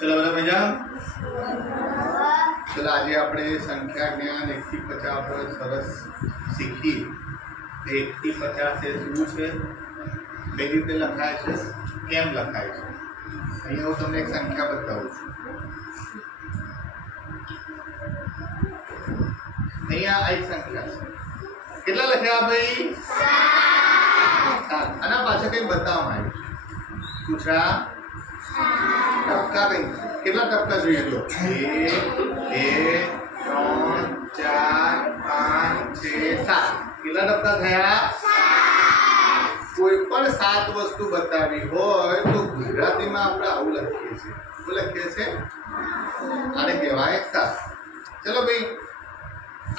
चलो બધા મજા. ચલો આજે આપણે સંખ્યા જ્ઞાન 1 થી 50 પર સરસ શીખી. 1 થી 50 એ શું છે, કઈ રીતે લખાય છે, કેમ લખાય છે. અહીંયા હું તમને એક સંખ્યા બતાવું છું. અહીંયા આ એક સંખ્યા છે. કેટલા લખ્યા ભાઈ? 7. આના પાછળ કંઈ બતાવવામાં આવ્યું છે. પૂછા ટપકા કઈ કેટલા ટપકા જોઈએ? જો 1 2 3 4 5 6 7. કેટલા ટપકા થયા? કોઈ પણ 7 વસ્તુ બતાવી હોય તો ગુજરાતીમાં આપણે આવું લખીએ છીએ. શું લખીએ છીએ? આને કહેવાય 7. ચલો ભાઈ,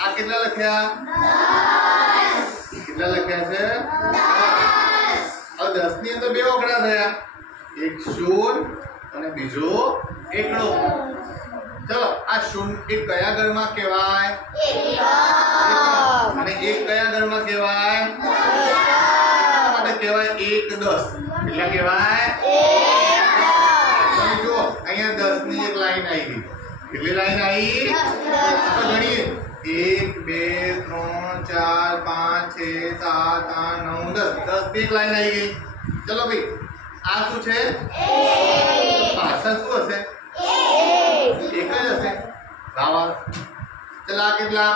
આ કેટલા લખ્યા? 10. કેટલા લખ્યા છે? 10. હવે 10 ની અંદર બે ઓગણા થયા, એક શૂન્ય અને બીજો એકડો. ચલો, આ શૂન્ય એક કયા ઘરમાં કહેવાય? અને એક કયા ઘરમાં કહેવાય? માટે કહેવાય 1 10. કેટલા કહેવાય? જો અહીંયા 10 ની એક લાઈન આવી ગઈ. કેટલી લાઈન આવી? આપણે ગણીએ 1 2 3 4 5 6 7 8 9 10. 10 ની એક લાઈન આવી ગઈ. ચલો ભાઈ, આ શું છે? પાછળ શું હશે? 1 જ હશે. બાવા. ચલ આ કેટલા?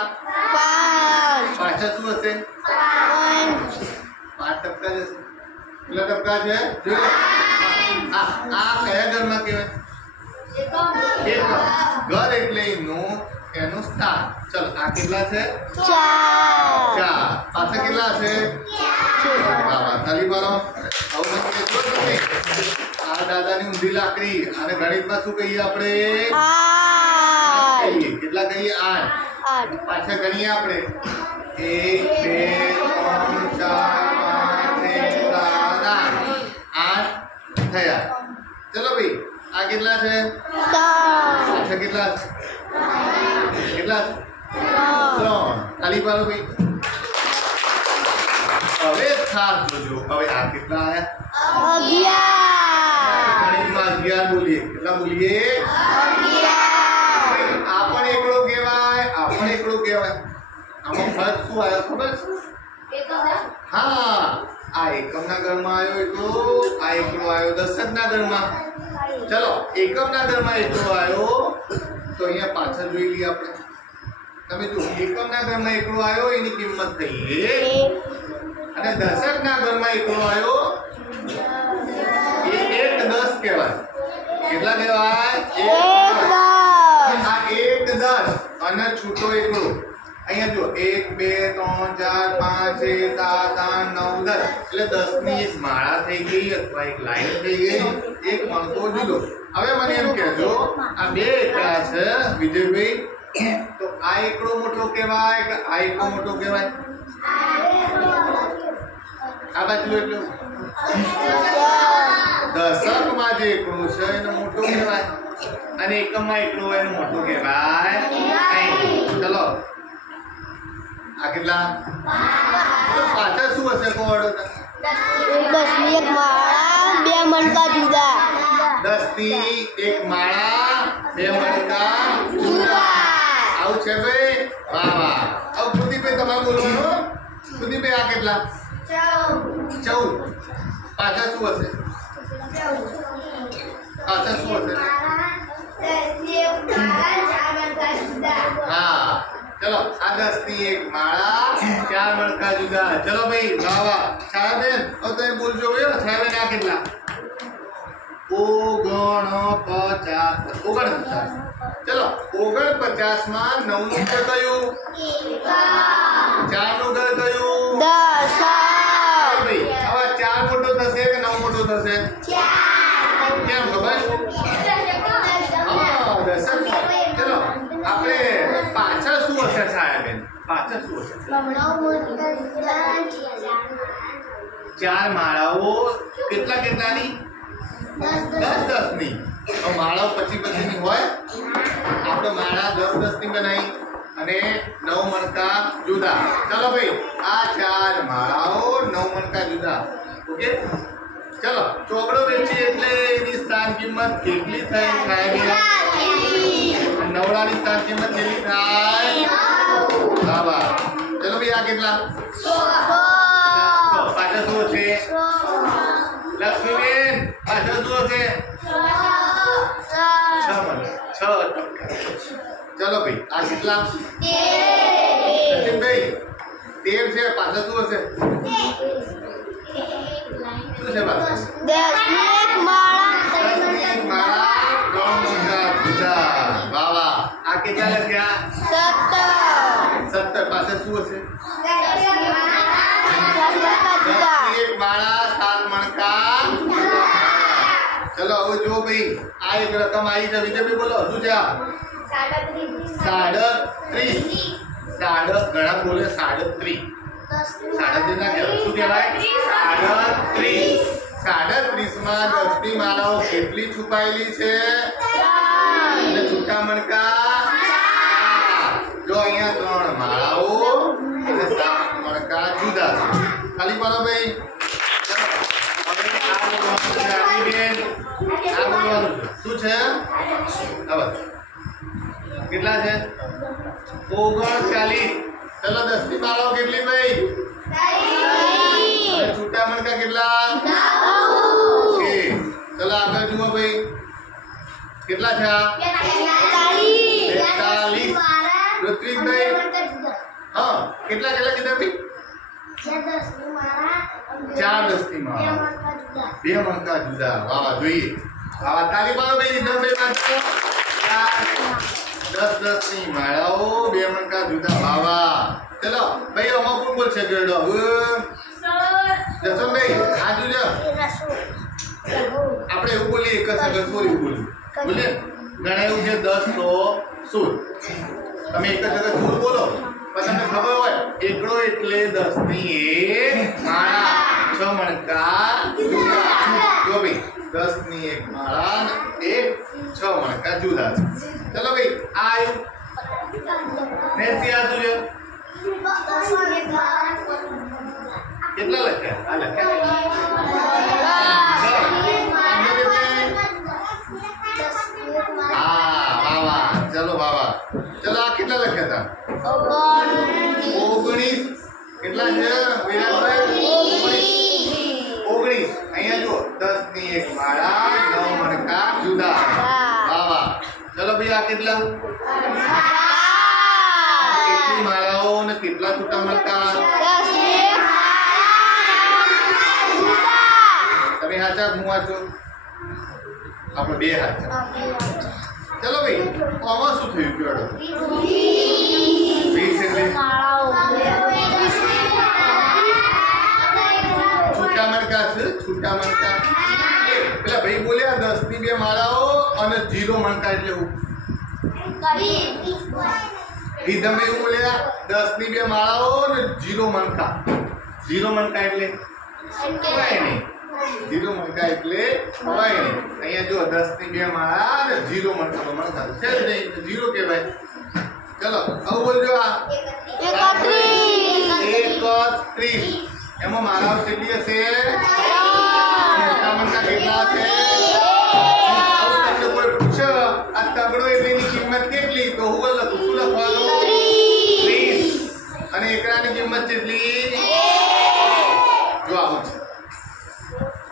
5. પાછળ શું હશે? 5 ટપકા જ હશે. કેટલા ટપકા છે? આ કયા ઘરમાં કહેવાય? એકમ. ઘર એટલે એનું સ્થાન. ચલો આ કેટલા છે? 4. પાછળ કેટલા હશે? બાવા. તાલી મારો. આ દાદાની ઊંધી લાકડી. અને ગણિતમાં શું કહીએ આપણે? કેટલા કહીએ? 8. પાછા ગણીએ આપણે 1 2 3 4 5 6 7 8 થયા. ચલો ભાઈ, આ કેટલા છે? પાછા કેટલા? કેટલા? 3. ખાલી પાડો ભાઈ. હવે ખાસ જોજો. હવે આ કેટલા આયા? 11 બોલીએ. કેટલા બોલીએ? 11. આ પણ એકડો કહેવાય, આ પણ એકડો કહેવાય. આમાં ફરક શું આવ્યો ખબર છે? હા, આ એકમના ઘરમાં આવ્યો એકડો, આ એકડો આવ્યો દશકના ઘરમાં. ચલો, એકમના ઘરમાં એકડો આવ્યો તો અહીંયા પાછળ જોઈ લઈએ આપણે. તમે જો એકમના ઘરમાં એકડો આવ્યો, એની કિંમત થઈ 1. અને દશકના ઘરમાં એકડો આવ્યો, એ 1 10 કહેવાય. કેટલા કહેવાય? 1 10. આ 1 10 અને છૂટો એકડો. અહીંયા જો 1 2 3 4 5 6 7 8 9 10. એટલે 10 ની એક માળા થઈ ગઈ અથવા એક લાઈન થઈ ગઈ, એક મણકો જુદો. હવે મને એમ કહેજો, આ બે એકડા છે વિજયભાઈ, તો આ એકડો મોટો કહેવાય કે આ એકડો મોટો કહેવાય? આ બાજુ એટલો દશકમાં જે એકડો છે એનો મોટો કહેવાય, અને એકમમાં એકડો એનો મોટો કહેવાય નહીં. ચલો આ કેટલા? પાછળ શું હશે? કોડ 10 ની એક માળા, 2 મણકા જુદા. 10 ની એક માળા, 2 મણકા જુદા. આવું છે ભાઈ? વાહ વાહ. હવે કુલદીપભાઈ તમારે બોલવાનું. કુલદીપભાઈ આ કેટલા? 14. પાછળ શું હશે? પાછળ શું હશે? હા, ચલો આ 10 ની એક માળા, 4 મણકા જુદા. ચલો ભાઈ, વાહ વાહ. છાયાબેન, હવે તમે બોલજો. છાયાબેન આ કેટલા? 49. ચલો 49 માં 9 નું ઘર કયું? 4 નું ઘર કયું? 10. હવે 4 મોટો થશે કે 9 મોટો થશે? કેમ ખબર? હા, દશક. ચલો આપણે પાછળ શું હશે છાયાબેન? પાછળ શું હશે? 4 માળાઓ. કેટલા કેટલાની? 10 ની. માળાઓ 25 ની હોય. આપણે માળા 10 ની બનાવી અને 9 મણકા જુદા. ચાલો ભાઈ, આ 4 માળાઓ, 9 મણકા જુદા. ઓકે, ચલો ચોકડો વેચી એટલે એની સ્થાન કિંમત કેટલી થઈ થાય? નવડાની સ્થાન કિંમત કેટલી થાય? વાહ. ચલો ભાઈ આ કેટલા? પાછળ શું છે? લક્ષ્મીબેન પાછળ શું છે? 6 ટકા. ચલો ભાઈ આ કેટલા? સચિનભાઈ 13 છે. પાછળ શું હશે? શું છે પાછળ? 10 ની 1 માળા. 10 ની માળા 3 મણકા જુદા. વાહ. આ કેટલા લખ્યા? 17. પાછળ શું હશે? 1 માળા 7 મણકા. ચલો હવે જો ભાઈ આ એક રકમ આવી છે. વિજયભાઈ બોલો શું છે? 37. ઘણા બોલે 37. 37 ના કહેવાય. શું કહેવાય? 37 માં 10 ની માળાઓ કેટલી છુપાયેલી છે? અને છૂટા મણકા. જો અહીંયા 3 માળાઓ અને 7 મણકા જુદા છે. ખાલી પાડો ભાઈ. શું છે? કેટલા છે? 39. ચલો 10 ની માળાઓ કેટલી ભાઈ? અને છૂટા મણકા કેટલા? ઓકે. ચલો આગળ જુઓ ભાઈ કેટલા છે? 43. ઋત્વિકભાઈ હા કેટલા કીધા ભાઈ? 4 10 ની માળા 2 મણકા જુદા. વાહ જોઈએ. વાહ તાલી પાડો ભાઈ. 10 ની માળાઓ 2 મણકા જુદા. વાહ. ચલો ભાઈ આમાં કોણ બોલશે? ગેડો જસનભાઈ આ જોજો. આપણે એવું બોલીએ એક જ સેકન્ડ સોરી બોલીએ. ગણા એવું છે 10 તો 16. તમે એક જ સેકન્ડ સોળ બોલો પણ તમને ખબર હોય એકડો એટલે 10 ની 1 માળા 6 મણકા જુદા. જો ભાઈ 10 ની 1 માળા અને 6 મણકા જુદા છે. ચલો ભાઈ આ આવ્યું. નેન્સી આ જોજો કેટલા લખ્યા? આ લખ્યા હા વાહ. ચલો વાહ. ચલો આ કેટલા લખ્યા હતા? 19. કેટલા છે વિરાટભાઈ? 19. અહીંયા જો 10 ની 1 માળા 9 મણકા જુદા. વાહ. ચલો ભાઈ આ કેટલા? કેટલી માળાઓ અને કેટલા છૂટા મણકા? તમે હાચા હું વાંચો? આપણે બે હાચા. ચલો ભાઈ આમાં શું થયું? કેવડો 20 એટલે છૂટા મણકા છે. છૂટા મણકા પેલા ભાઈ બોલ્યા 10 ની 2 માળાઓ અને 0 મણકા એટલે હું રીધમ એવું બોલ્યા 10 ની 2 માળાઓ અને 0 મણકા. 0 મણકા એટલે હોય નહીં. 0 મણકા એટલે હોય નહીં. અહીંયા જો 10 ની 2 માળા અને 0 મણકા મણકા છે જ નહીં 0 કહેવાય. ચલો હવે બોલજો આ 31. એમાં માળાઓ કેટલી હશે? મણકા કેટલા છે? તમને કોઈ પૂછે આ તગડો એટલેની કિંમત કેટલી તો હું લખું શું લખવાનું? 30. અને એકડાની કિંમત કેટલી? જો આવું છે.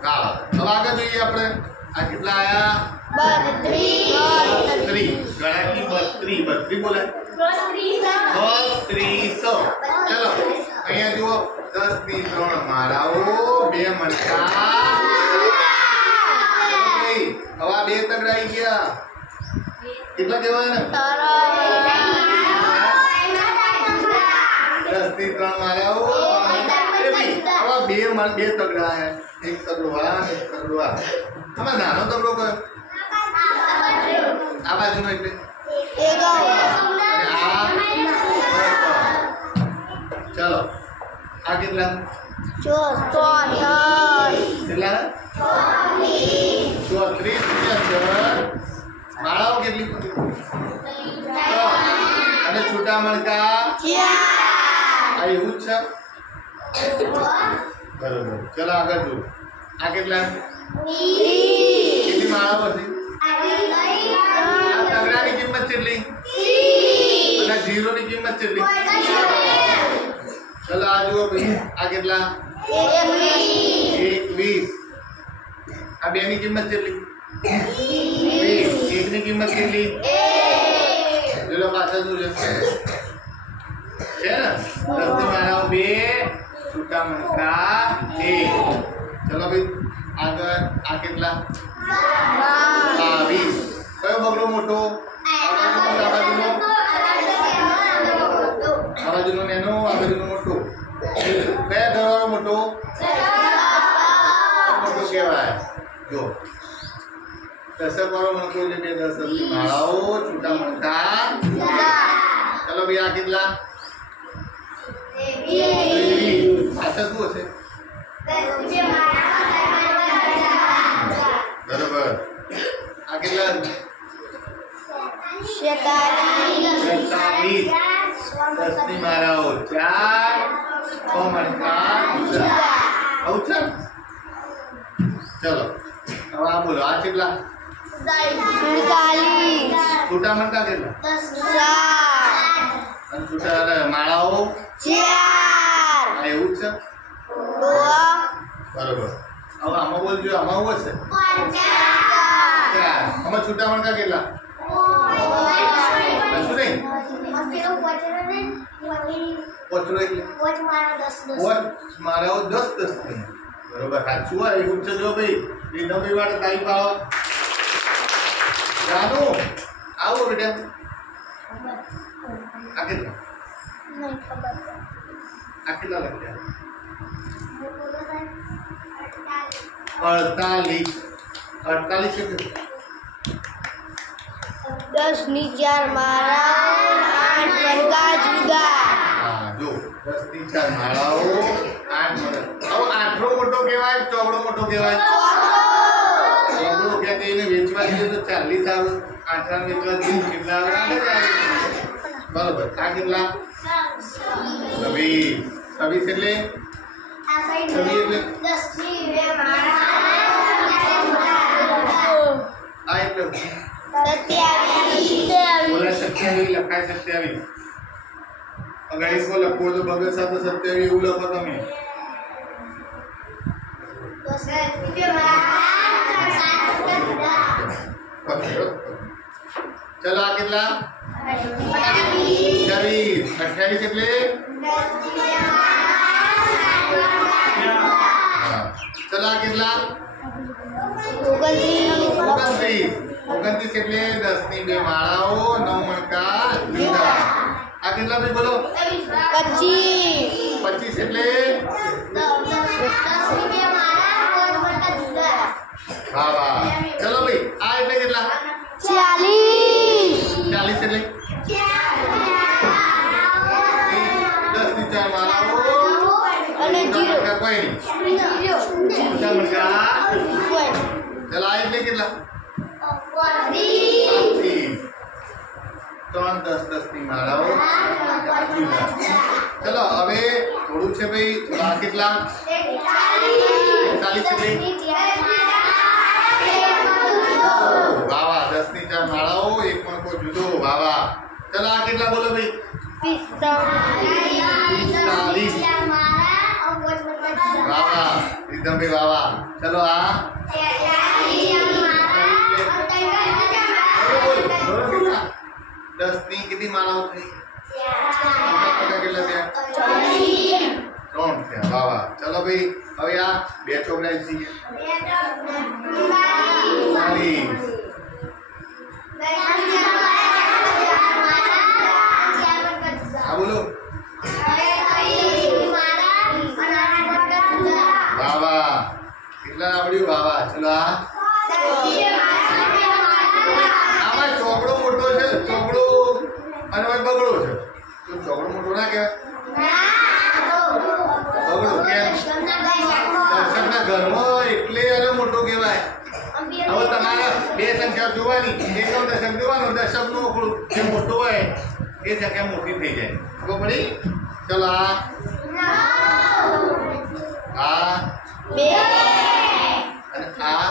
ચાલો હવે આગળ જોઈએ આપણે. આ કેટલા આયા? 32. ગણાકી 32 બોલાય 3200. ચલો અહીંયા જુઓ 10 ની 3 માળાઓ 2 મણકા. હવે 2 તગડા આવી ગયા. કેટલા કહેવાય ને? 10 ની 3 માળાઓ. હવે 2 તગડા આયા. એક તગડો આ એક તગડો આ. આમાં નાનો તગડો કયો? આ બાજુનો એટલે ચલો આ કેટલા? 34. માળાઓ કેટલી? અને છૂટા મણકા આ એવું જ છે. બરોબર. ચલો આગળ જુઓ. આ કેટલા કેટલી માળાઓ છે આ તગડાની કિંમત કેટલી અને જીરોની કિંમત કેટલી ચલો આ જુઓ ભાઈ આ કેટલા 21 આ બે ની કિંમત કેટલી 20 એક ની કિંમત કેટલી ચલો પાછળ શું છે ને 10 ની માળાઓ 2 છૂટા મણકા 1 ચલો ભાઈ આગળ આ કેટલા 22 કયો બગડો મોટો આ બાજુનો નેનો આ બાજુનો મોટો કયા ઘરવાળો મોટો મોટો કહેવાય જો દશક વાળો મણકો એટલે બે દશકની માળાઓ છૂટા મણકા ચલો ભાઈ આ કેટલા પાછળ શું હશે બરોબર આ કેટલા 47 10 ની માળાઓ 4 6 મણકા આવું છે ચલો હવે આ બોલો આ કેટલા 48 છૂટા મણકા કેટલા 7 અને છૂટા માળાઓ 4 આ એવું જ છે બરોબર હવે આમાં બોલજો આમાં આવું હશે 4 આમાં છૂટા મણકા કેટલા શું નહીં પોચડો એટલે પોચ માળાઓ 10 ની બરોબર સાચું હોય એવું છે જો ભાઈ એ નંબર વાળા તારીખ પાડો જાનુ આવો બેટા આ કેટલા આ કેટલા લખ્યા 48 કેટલા 10 ની 4 માળા 8 મણકા જુદા હા જો 10 ની 4 માળાઓ 8 મણકા હવે આઠડો મોટો કહેવાય ચોગડો મોટો કહેવાય ચોગડો કે એને વેચવા દીધો તો 40 આવે આઠડા વેચવા દીધો કેટલા આવે બરોબર આ કેટલા 26 એટલે આ એટલે 27 બોલા 27 લખાય 27 અગાડી કો લખો તો ભગત સાથે 27 એવું લખો તમે ચલો આ કેટલા 28 એટલે ચલો આ કેટલા 29 એટલે 10 ની 2 માળાઓ 9 મણકા જુદા આ કેટલા ભાઈ બોલો 25 એટલે હા વાહ ચલો ભાઈ આ એટલે કેટલા 40 એટલે 10 ની 4 માળાઓ અને મણકા કોઈ નહીં છૂટા મણકા ચલો આ એટલે કેટલા 3 10 ની માળાઓ ચલો હવે થોડું છે ભાઈ ચલો આ કેટલા 41 વાવા 10 ની 4 માળાઓ એક મણકો જુદો વાવા ચલો આ કેટલા બોલો ભાઈ 45 વાવા એકદમ ભાઈ વાવા ચલો આ 10 ની કેટલી માળાઓ થઈ કેટલા થયા 3 થયા વાવા ચલો ભાઈ હવે આ બે ચોકડા છીએ હા બોલો વાવા કેટલા આવડ્યું વાવા ચલો આમાં ચોકડો મોટો છે ચોકડો અને બગડો છે તો ચોકડો મોટો ના કહેવાય બગડો કેમ દર્શકના ઘરમાં એટલે અને મોટો કહેવાય હવે તમારે બે સંખ્યા જોવાની એકમ દશક જોવાનું દશકનું જે મોટો હોય એ સંખ્યા મોટી થઈ જાય ખબર પડી ચલો આ 2 અને આ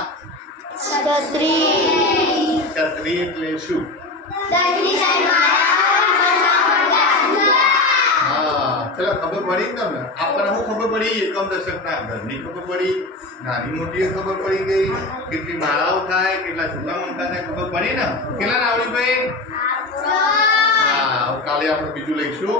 છત્રી છત્રી એટલે શું? હા, ચલો ખબર પડી ને તમને? આપણને શું ખબર પડી? એકમ દશકના ઘરની ખબર પડી, નાની મોટી ખબર પડી ગઈ, કેટલી માળાઓ થાય, કેટલા છોટા મોટા થાય ખબર પડી ને? કેટલા આવડી ભાઈ? હા, કાલે આપણે બીજું લઈશું.